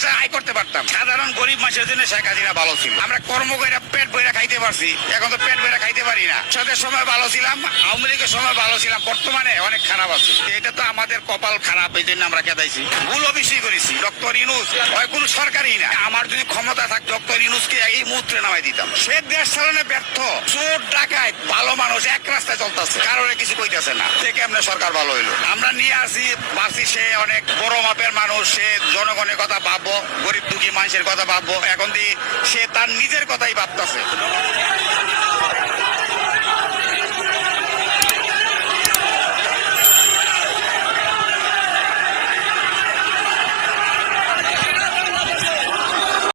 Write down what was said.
পয়সা আয় করতে পারতাম। সাধারণ গরিব মানুষের জন্য শেখ হাসিনা ভালো ছিল। আমরা কর্ম করে পেট বইরা খাইতে পারছি, এখন তো পেট বইরা খাইতে পারি না। সাথে সময় ভালো ছিলাম, আওয়ামী লীগের সময় ভালো ছিলাম, বর্তমানে অনেক খারাপ আছে। এটা তো আমাদের কপাল খারাপ, এই জন্য আমরা কেদাইছি। ভুলও বেশি করেছি। ডক্টর ইউনূস হয় কোন সরকারই না। আমার যদি ক্ষমতা থাকতো ডক্টর ইউনূসকে এই মুহূর্তে নামাই দিতাম। সে দেশ চালানো ব্যর্থ, চোর ডাকায়, ভালো মানুষ এক রাস্তায় চলতেছে, কারণে কিছু কইতেছে না। দেখে আমরা সরকার ভালো হইলো। আমরা নিয়ে আসি পারছি, সে অনেক বড় মাপের মানুষ, সে জনগণের কথা ভাববো, গরিব দুঃখী মানুষের কথা ভাববো। এখন দিয়ে সে তার নিজের কথাই ভাবতেছে।